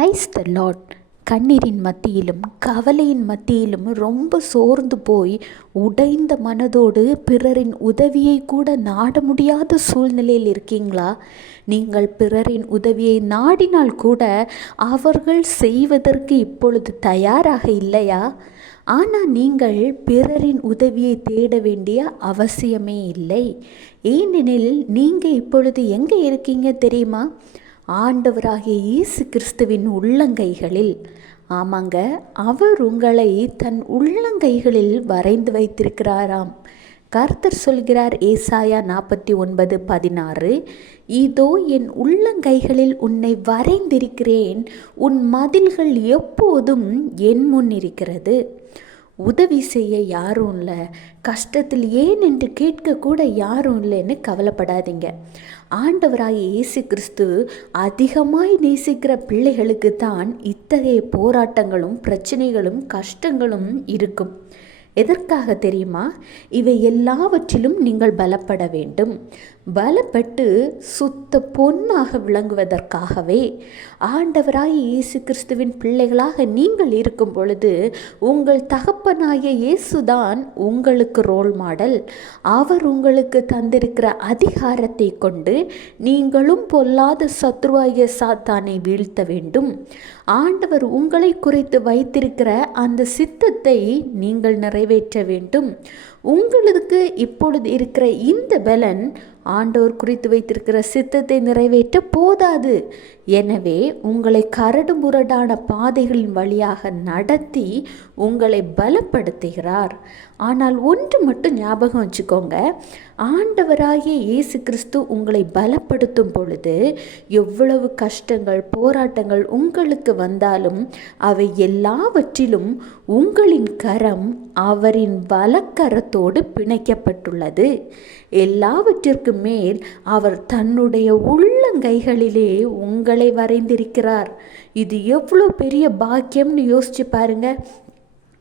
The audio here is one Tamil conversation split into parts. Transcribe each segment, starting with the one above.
Praise the Lord. கண்ணீரின் மத்தியிலும் கவலையின் மத்தியிலும் ரொம்ப சோர்ந்து போய் உடைந்த மனதோடு பிறரின் உதவியை கூட நாட முடியாத சூழ்நிலையில் இருக்கீங்களா? நீங்கள் பிறரின் உதவியை நாடினால் கூட அவர்கள் செய்வதற்கு இப்பொழுது தயாராக இல்லையா? ஆனால் நீங்கள் பிறரின் உதவியை தேட வேண்டிய அவசியமே இல்லை. ஏனெனில் நீங்கள் இப்பொழுது எங்கே இருக்கீங்க தெரியுமா? ஆண்டவராகிய இயேசு கிறிஸ்துவின் உள்ளங்கைகளில். ஆமாங்க, அவர் உங்களை தன் உள்ளங்கைகளில் வரைந்து வைத்திருக்கிறாராம். கர்த்தர் சொல்கிறார், ஏசாயா 49:16, இதோ என் உள்ளங்கைகளில் உன்னை வரைந்திருக்கிறேன், உன் மதில்கள் எப்போதும் என் முன் இருக்கிறது. உதவி செய்ய யாரும் இல்லை, கஷ்டத்தில் ஏன் என்று கேட்கக்கூட யாரும் இல்லைன்னு கவலைப்படாதீங்க. ஆண்டவராகிய இயேசு கிறிஸ்து அதிகமாய் நேசிக்கிற பிள்ளைகளுக்கு தான் இத்தகைய போராட்டங்களும் பிரச்சனைகளும் கஷ்டங்களும் இருக்கும். எதற்காக தெரியுமா? இவை எல்லாவற்றிலும் நீங்கள் பலப்பட வேண்டும். பலப்பட்டு சுத்த பொன்னாக விளங்குவதற்காகவே. ஆண்டவராகிய இயேசு கிறிஸ்துவின் பிள்ளைகளாக நீங்கள் இருக்கும் பொழுது உங்கள் தகப்பனாகிய இயேசுதான் உங்களுக்கு ரோல் மாடல். அவர் உங்களுக்கு தந்திருக்கிற அதிகாரத்தை கொண்டு நீங்களும் பொல்லாத சத்ருவாகிய சாத்தானை வீழ்த்த வேண்டும். ஆண்டவர் உங்களை குறித்து வைத்திருக்கிற அந்த சித்தத்தை நீங்கள் நிறைவேற்ற வேண்டும். உங்களுக்கு இப்பொழுது இருக்கிற இந்த பலன் ஆண்டவர் குறித்து வைத்திருக்கிற சித்தத்தை நிறைவேற்ற போதாது. எனவே உங்களை கரடு முரடான பாதைகளின் வழியாக நடத்தி உங்களை பலப்படுத்துகிறார். ஆனால் ஒன்று மட்டும் ஞாபகம் வச்சுக்கோங்க, ஆண்டவராகிய இயேசு கிறிஸ்து உங்களை பலப்படுத்தும் பொழுது எவ்வளவு கஷ்டங்கள் போராட்டங்கள் உங்களுக்கு வந்தாலும் அவை எல்லாவற்றிலும் உங்களின் கரம் அவரின் வலக்கரத்தோடு பிணைக்கப்பட்டுள்ளது. எல்லாவற்றிற்கு மேல் அவர் தன்னுடைய உள்ளங்கைகளிலே உங்களை வரைந்திருக்கிறார். இது எவ்வளோ பெரிய பாக்கியம்னு யோசிச்சு பாருங்க.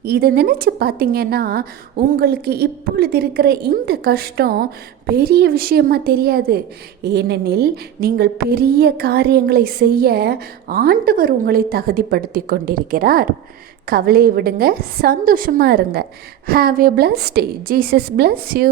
இதை நினச்சி பார்த்தீங்கன்னா உங்களுக்கு இப்பொழுது இருக்கிற இந்த கஷ்டம் பெரிய விஷயமா தெரியாது. ஏனெனில் நீங்கள் பெரிய காரியங்களை செய்ய ஆண்டவர் உங்களை தகுதிப்படுத்தி கொண்டிருக்கிறார். கவலையை விடுங்க, சந்தோஷமாக இருங்க. Have a blessed day. Jesus bless you.